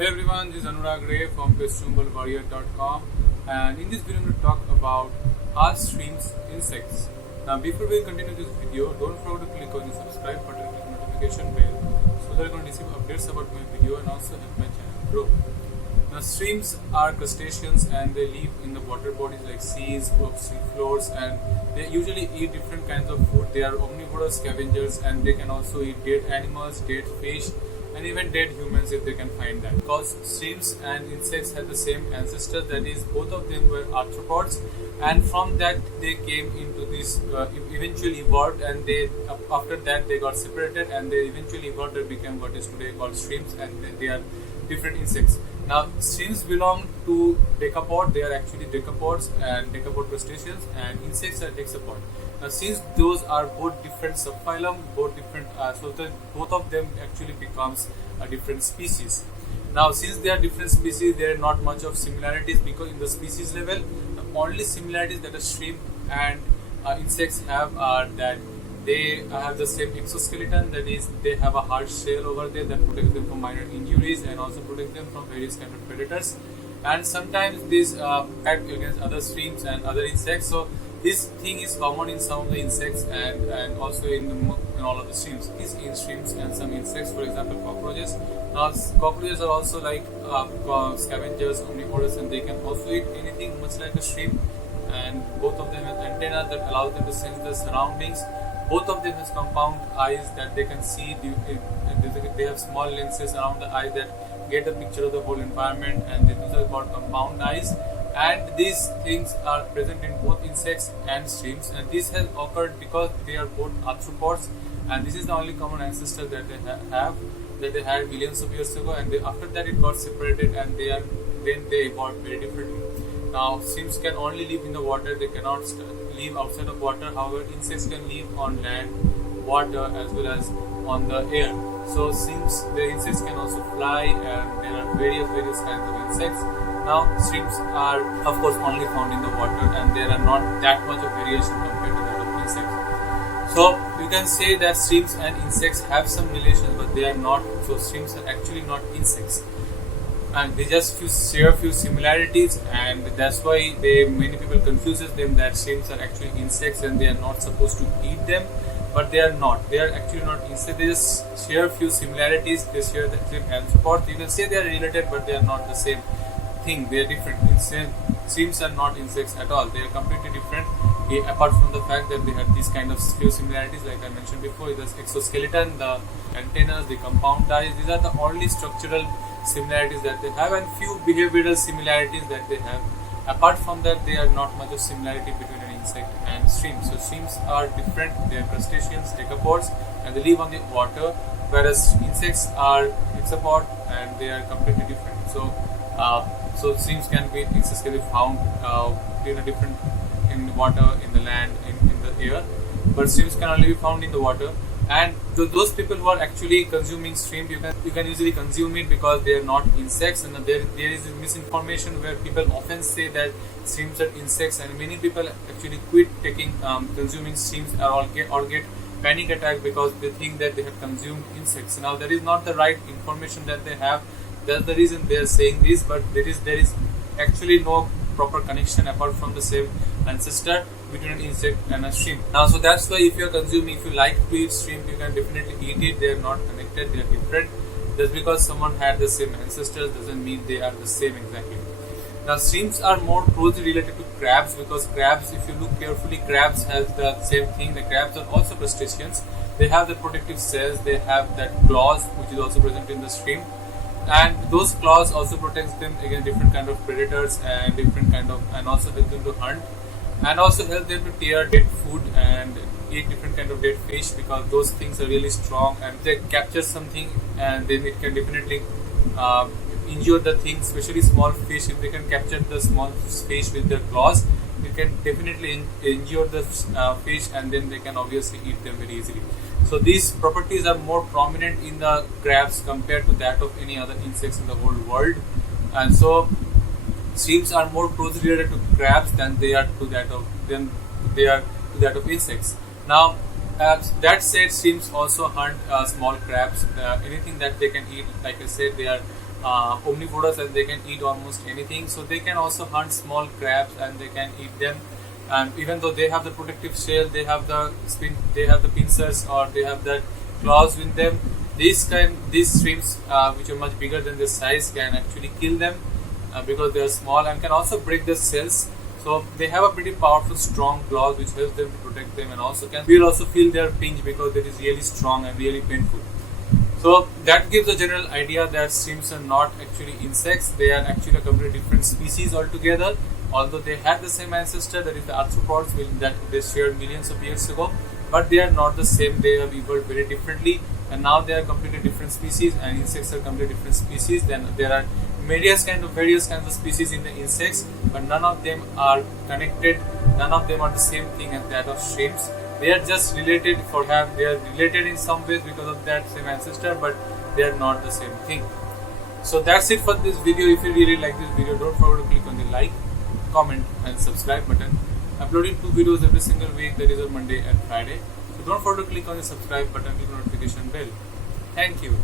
Hey everyone, this is Anurag Ray from questionablewarrior.com, and in this video I'm going to talk about are streams insects. Now before we continue this video, don't forget to click on the subscribe button and click the notification bell so that you can receive updates about my video and also help my channel grow. Now streams are crustaceans and they live in the water bodies like seas, sea floors, and they usually eat different kinds of food. They are omnivorous scavengers and they can also eat dead animals, dead fish, and even dead humans if they can find that. Because streams and insects had the same ancestors, that is, both of them were arthropods, and from that they came into this, eventually evolved, and they after that they got separated, and they eventually evolved and became what is today called streams, and they are different insects. Now, streams belong to decapod. They are actually decapods and decapod crustaceans, and insects are hexapod. Now, since those are both different subphylum, both different, so that both of them actually becomes a different species. Now, since they are different species, there are not much of similarities, because in the species level, the only similarities that a shrimp and insects have are that they have the same exoskeleton, that is, they have a hard shell over there that protects them from minor injuries and also protects them from various kind of predators. And sometimes these act against other shrimps and other insects. So this thing is common in some of the insects and also in all of the shrimps. These in shrimps and some insects, for example, cockroaches. Now, cockroaches are also like scavengers, omnivorous, and they can also eat anything much like a shrimp. And both of them have antennas that allow them to sense the surroundings. Both of them has compound eyes that they can see. They have small lenses around the eye that get a picture of the whole environment, and these are called compound eyes. And these things are present in both insects and shrimps, and this has occurred because they are both arthropods, and this is the only common ancestor that they have, that they had millions of years ago, and after that it got separated, and then they evolved very differently. Now, shrimps can only live in the water; they cannot live outside of water. However, insects can live on land, water, as well as on the air. So, since the insects can also fly, and there are various kinds of insects. Now, shrimps are, of course, only found in the water, and there are not that much of variation compared to that of insects. So, you can say that shrimps and insects have some relation, but they are not. So, shrimps are actually not insects, and they just share few similarities, and that's why many people confuses them that shrimps are actually insects and they are not supposed to eat them. But they are not. They are actually not insects. They just share few similarities. They share the same arthropod. You can say they are related, but they are not the same thing. They are different. Shrimps are not insects at all. They are completely different. Apart from the fact that they have these kind of few similarities, like I mentioned before, the exoskeleton, the antennas, the compound eyes. These are the only structural similarities that they have, and few behavioral similarities that they have. Apart from that, there are not much of similarity between an insect and shrimp. So shrimps are different. They are crustaceans, decapods, and they live on the water, whereas insects are hexapod and they are completely different. So shrimps can be found in water, in the land, in the air, but shrimps can only be found in the water. And those people who are actually consuming shrimp, you can easily consume it because they are not insects. And there is a misinformation where people often say that shrimps are insects, and many people actually quit consuming shrimps or get panic attack because they think that they have consumed insects. Now, that is not the right information that they have. That's the reason they are saying this, but there is actually no proper connection apart from the same ancestor between an insect and a shrimp. Now, so that's why if you like to eat shrimp, you can definitely eat it. They are not connected, they are different. Just because someone had the same ancestors doesn't mean they are the same exactly. Now, shrimps are more closely related to crabs, because crabs, if you look carefully, crabs have the same thing. The crabs are also crustaceans. They have the protective cells, they have that claws, which is also present in the shrimp. And those claws also protects them against different kind of predators and and also help them to hunt, and also help them to tear dead food and eat different kind of dead fish, because those things are really strong, and they capture something and then it can definitely injure the thing, especially small fish. If they can capture the small fish with their claws, it can definitely injure the fish, and then they can obviously eat them very easily. So these properties are more prominent in the crabs compared to that of any other insects in the whole world. And so shrimps are more closely related to crabs than they are to that of insects. Now, that said, shrimps also hunt small crabs. Anything that they can eat, like I said, they are omnivorous and they can eat almost anything. So they can also hunt small crabs and they can eat them. And even though they have the protective shell, they have the pincers, or they have the claws with them. These shrimps, which are much bigger than their size, can actually kill them because they are small, and can also break the cells. So they have a pretty powerful, strong claws which helps them to protect them, and will also feel their pinch because it is really strong and really painful. So that gives a general idea that shrimps are not actually insects; they are actually a completely different species altogether. Although they had the same ancestor, that is the arthropods, that they shared millions of years ago, but they are not the same. They have evolved very differently, and now they are completely different species, and insects are completely different species. Then there are various kinds of species in the insects, but none of them are connected. None of them are the same thing as that of shrimps. They are just related they are related in some ways because of that same ancestor, but they are not the same thing. So that's it for this video. If you really like this video, don't forget to click on the like, comment and subscribe button. Uploading 2 videos every single week, that is on Monday and Friday. So don't forget to click on the subscribe button, click on the notification bell. Thank you.